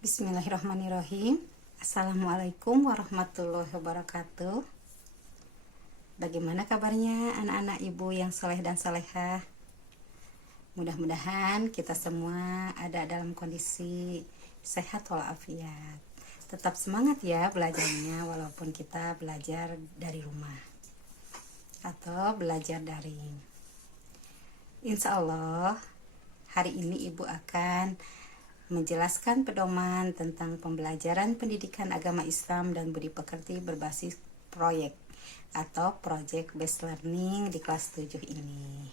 Bismillahirrahmanirrahim. Assalamualaikum warahmatullahi wabarakatuh. Bagaimana kabarnya anak-anak ibu yang soleh dan solehah? Mudah-mudahan kita semua ada dalam kondisi sehat walafiat. Tetap semangat ya belajarnya, walaupun kita belajar dari rumah atau belajar daring. Insya Allah hari ini ibu akan menjelaskan pedoman tentang pembelajaran pendidikan agama Islam dan budi pekerti berbasis proyek atau project based learning di kelas 7 ini.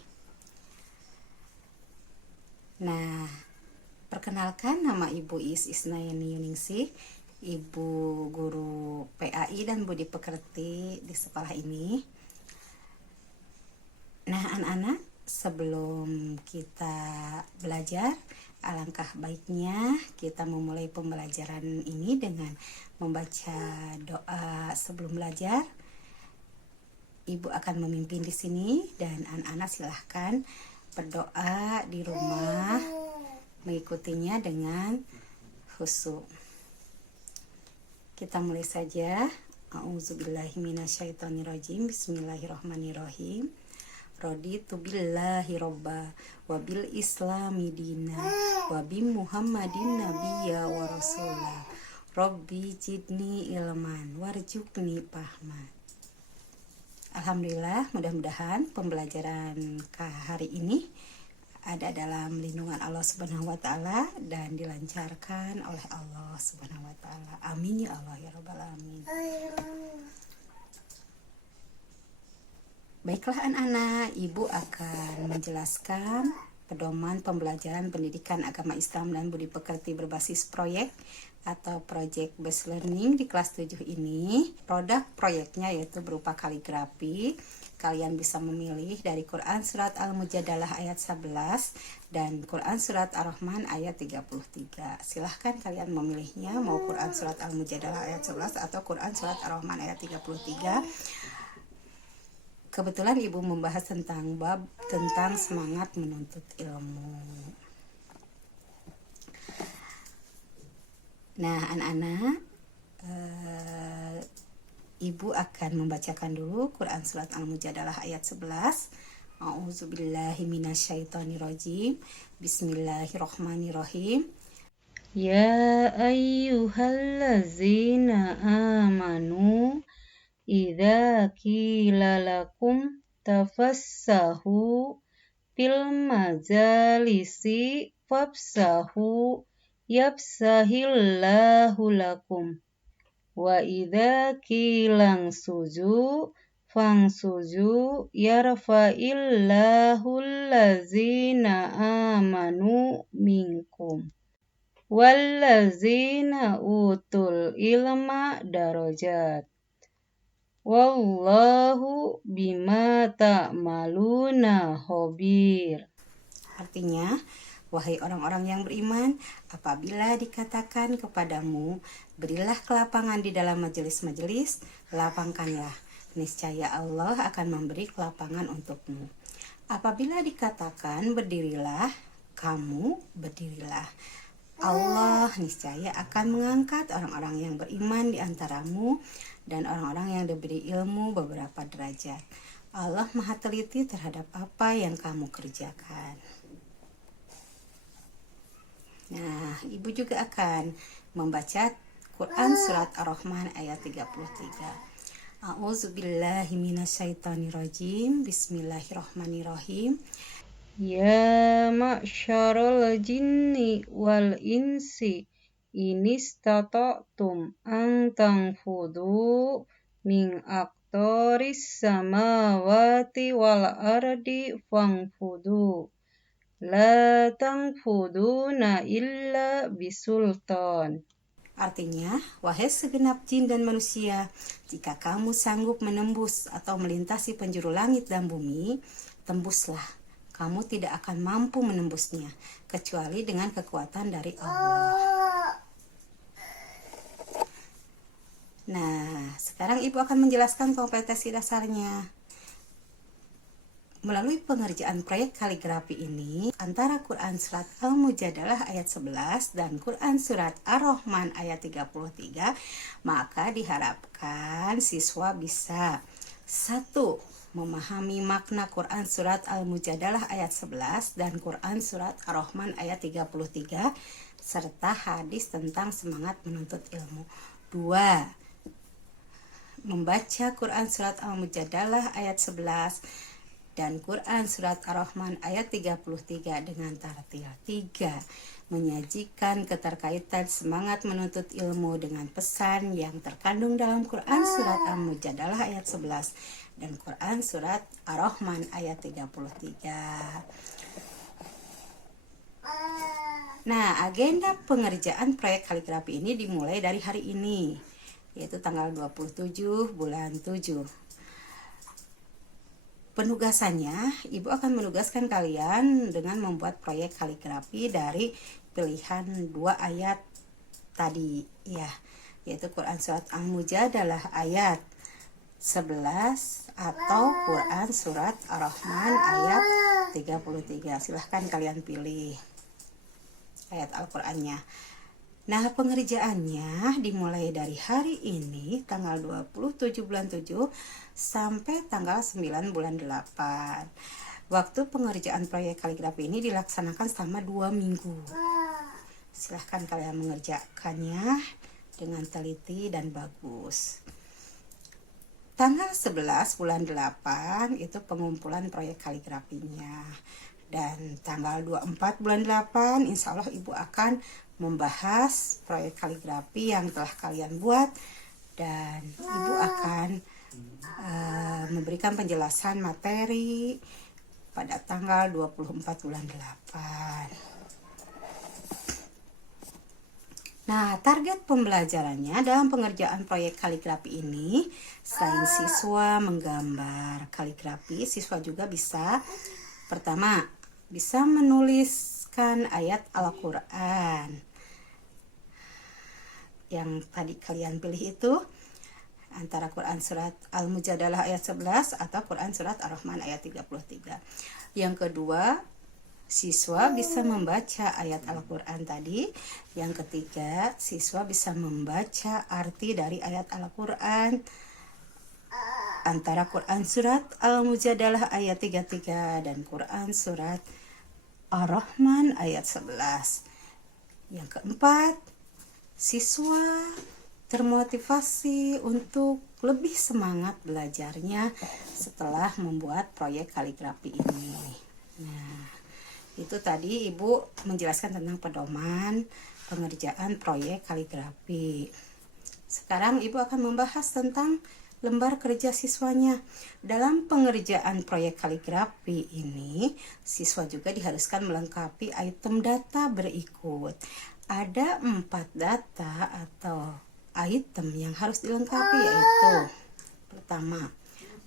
Nah, perkenalkan, nama Ibu Isnayani Yuningsih, Ibu guru PAI dan budi pekerti di sekolah ini. Nah, anak-anak, sebelum kita belajar, alangkah baiknya kita memulai pembelajaran ini dengan membaca doa sebelum belajar. Ibu akan memimpin di sini dan anak-anak silahkan berdoa di rumah, mengikutinya dengan khusyuk. Kita mulai saja. A'udzubillahiminasyaitonirrajim. Bismillahirrahmanirrahim. Raditu billahi robba wa bil islami dina wa bi muhammadin nabiyya wa rasulah rabbi jidni ilman warjukni fahman. Alhamdulillah, mudah-mudahan pembelajaran hari ini ada dalam lindungan Allah Subhanahu wa taala dan dilancarkan oleh Allah Subhanahu wa taala. Amin ya Allah ya rabbal alamin. Baiklah anak-anak, ibu akan menjelaskan pedoman pembelajaran pendidikan agama Islam dan budi pekerti berbasis proyek atau project based learning di kelas 7 ini. Produk proyeknya yaitu berupa kaligrafi. Kalian bisa memilih dari Quran Surat Al-Mujadalah ayat 11 dan Quran Surat Ar-Rahman ayat 33. Silahkan kalian memilihnya, mau Quran Surat Al-Mujadalah ayat 11 atau Quran Surat Ar-Rahman ayat 33. Kebetulan ibu membahas tentang semangat menuntut ilmu. Nah anak-anak, ibu akan membacakan dulu Quran Surat Al-Mujadalah ayat 11. A'udzubillahi minasyaitonirrajim. Bismillahirrahmanirrahim. Ya ayyuhallazina amanu idza qila lakum tafassahu fil majalisi fafsahu yafsahillahu lakum wa idza qila suju fangsuju yarfa'illahu allazina amanu minkum wallazina utul ilma darajat. Wallahu bima ta'maluna khabir. Artinya, wahai orang-orang yang beriman, apabila dikatakan kepadamu, berilah kelapangan di dalam majelis-majelis, lapangkanlah. Niscaya Allah akan memberi kelapangan untukmu. Apabila dikatakan berdirilah, kamu berdirilah. Allah niscaya akan mengangkat orang-orang yang beriman di antaramu dan orang-orang yang diberi ilmu beberapa derajat. Allah maha teliti terhadap apa yang kamu kerjakan. Nah, ibu juga akan membaca Quran Surat Ar-Rahman ayat 33. A'udzubillahi minasyaitonirrajim. Bismillahirrahmanirrahim. Ya ma'syarul jinni wal insi inistata'tum an tanfudu min aqtaris samawati wal ardi fangfudu la tanfuduna illa bisultan. Artinya, wahai segenap jin dan manusia, jika kamu sanggup menembus atau melintasi penjuru langit dan bumi, tembuslah. Kamu tidak akan mampu menembusnya kecuali dengan kekuatan dari Allah. Nah, sekarang ibu akan menjelaskan kompetensi dasarnya. Melalui pengerjaan proyek kaligrafi ini, antara Quran Surat Al-Mujadalah ayat 11 dan Quran Surat Ar-Rahman ayat 33, maka diharapkan siswa bisa: 1. Memahami makna Quran Surat Al-Mujadalah ayat 11 dan Quran Surat Ar-Rahman ayat 33, serta hadis tentang semangat menuntut ilmu. 2. Membaca Quran Surat Al-Mujadalah ayat 11 dan Quran Surat Ar-Rahman ayat 33 dengan tartil. 3. Menyajikan keterkaitan semangat menuntut ilmu dengan pesan yang terkandung dalam Quran Surat Al-Mujadalah ayat 11 dan Quran Surat Ar-Rahman ayat 33. Nah, agenda pengerjaan proyek kaligrafi ini dimulai dari hari ini, yaitu tanggal 27 bulan 7. Penugasannya, Ibu akan menugaskan kalian dengan membuat proyek kaligrafi dari pilihan 2 ayat tadi, ya, yaitu Quran Surat Al-Mujadalah ayat 11 atau Quran Surat Ar-Rahman ayat 33. Silahkan kalian pilih ayat Al-Qur'annya. Nah, pengerjaannya dimulai dari hari ini tanggal 27 bulan 7 sampai tanggal 9 bulan 8. Waktu pengerjaan proyek kaligrafi ini dilaksanakan selama 2 minggu. Silahkan kalian mengerjakannya dengan teliti dan bagus. Tanggal 11 bulan 8 itu pengumpulan proyek kaligrafinya. Dan tanggal 24 bulan 8 insya Allah Ibu akan membahas proyek kaligrafi yang telah kalian buat, dan Ibu akan memberikan penjelasan materi pada tanggal 24 bulan 8. Nah, target pembelajarannya dalam pengerjaan proyek kaligrafi ini, selain siswa menggambar kaligrafi, siswa juga bisa, pertama, bisa menuliskan ayat Al-Quran yang tadi kalian pilih itu, antara Quran Surat Al-Mujadalah ayat 11 atau Quran Surat Ar-Rahman ayat 33. Yang kedua, siswa bisa membaca ayat Al-Quran tadi. Yang ketiga, siswa bisa membaca arti dari ayat Al-Quran antara Quran Surat Al-Mujadalah ayat 33 dan Quran Surat Ar-Rahman ayat 11. Yang keempat, siswa termotivasi untuk lebih semangat belajarnya setelah membuat proyek kaligrafi ini. Nah, itu tadi Ibu menjelaskan tentang pedoman pengerjaan proyek kaligrafi. Sekarang Ibu akan membahas tentang lembar kerja siswanya. Dalam pengerjaan proyek kaligrafi ini, siswa juga diharuskan melengkapi item data berikut. Ada 4 data atau item yang harus dilengkapi, yaitu pertama,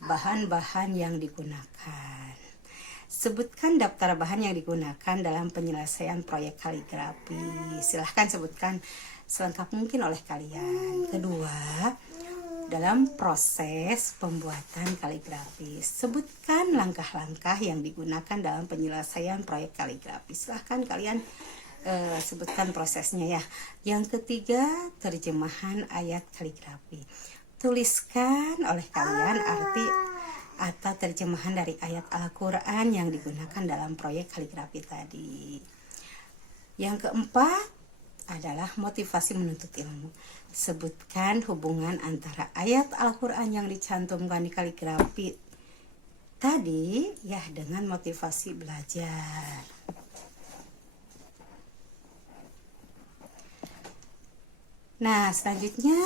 bahan-bahan yang digunakan. Sebutkan daftar bahan yang digunakan dalam penyelesaian proyek kaligrafi. Silahkan sebutkan selengkap mungkin oleh kalian. Kedua, dalam proses pembuatan kaligrafi, sebutkan langkah-langkah yang digunakan dalam penyelesaian proyek kaligrafi. Silahkan kalian sebutkan prosesnya, ya. Yang ketiga, terjemahan ayat kaligrafi. Tuliskan oleh kalian arti atau terjemahan dari ayat Al-Quran yang digunakan dalam proyek kaligrafi tadi. Yang keempat adalah motivasi menuntut ilmu. Sebutkan hubungan antara ayat Al-Quran yang dicantumkan di kaligrafi tadi, ya, dengan motivasi belajar. Nah, selanjutnya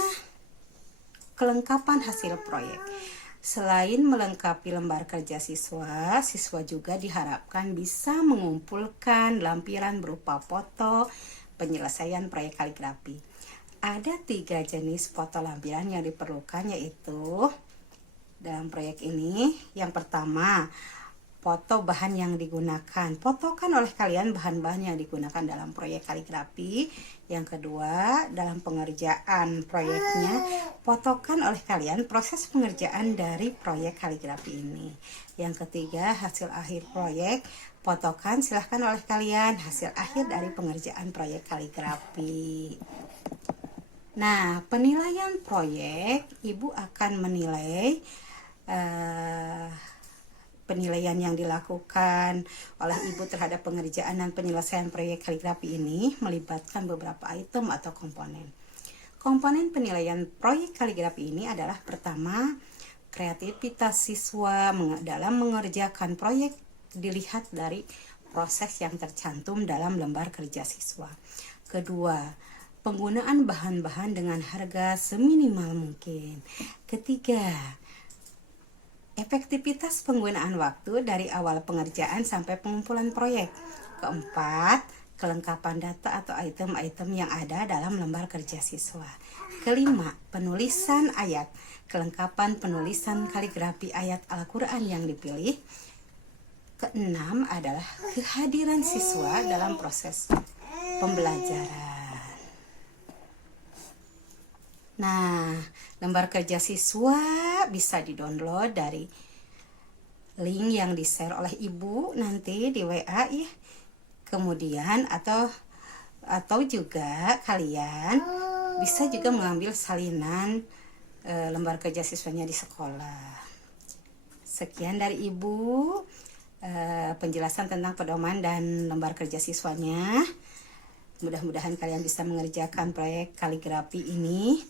kelengkapan hasil proyek. Selain melengkapi lembar kerja siswa, siswa juga diharapkan bisa mengumpulkan lampiran berupa foto penyelesaian proyek kaligrafi. Ada 3 jenis foto lampiran yang diperlukan, yaitu dalam proyek ini. Yang pertama, foto bahan yang digunakan. Fotokan oleh kalian bahan-bahan yang digunakan dalam proyek kaligrafi. Yang kedua, dalam pengerjaan proyeknya, fotokan oleh kalian proses pengerjaan dari proyek kaligrafi ini. Yang ketiga, hasil akhir proyek, fotokan silahkan oleh kalian hasil akhir dari pengerjaan proyek kaligrafi. Nah, penilaian proyek, Ibu akan menilai penilaian yang dilakukan oleh Ibu terhadap pengerjaan dan penyelesaian proyek kaligrafi ini melibatkan beberapa item atau komponen. Komponen penilaian proyek kaligrafi ini adalah pertama, kreativitas siswa dalam mengerjakan proyek dilihat dari proses yang tercantum dalam lembar kerja siswa. Kedua, penggunaan bahan-bahan dengan harga seminimal mungkin. Ketiga, efektivitas penggunaan waktu dari awal pengerjaan sampai pengumpulan proyek. Keempat, kelengkapan data atau item-item yang ada dalam lembar kerja siswa. Kelima, penulisan ayat, kelengkapan penulisan kaligrafi ayat Al-Quran yang dipilih. Keenam adalah kehadiran siswa dalam proses pembelajaran. Nah, lembar kerja siswa bisa di-download dari link yang di-share oleh Ibu nanti di WA ya. Kemudian atau juga kalian bisa juga mengambil salinan lembar kerja siswanya di sekolah. Sekian dari Ibu penjelasan tentang pedoman dan lembar kerja siswanya. Mudah-mudahan kalian bisa mengerjakan proyek kaligrafi ini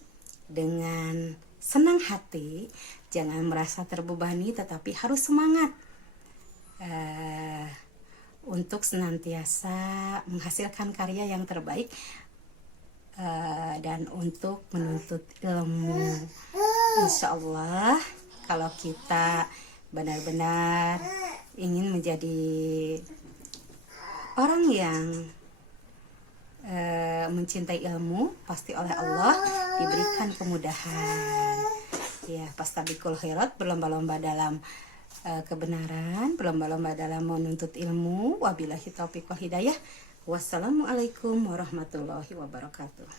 dengan senang hati, jangan merasa terbebani, tetapi harus semangat untuk senantiasa menghasilkan karya yang terbaik dan untuk menuntut ilmu. Insya Allah, kalau kita benar-benar ingin menjadi orang yang mencintai ilmu, pasti oleh Allah diberikan kemudahan. Ya, fastabiqul khairat, berlomba-lomba dalam kebenaran, berlomba-lomba dalam menuntut ilmu. Wabillahi taufiq wal hidayah. Wassalamualaikum warahmatullahi wabarakatuh.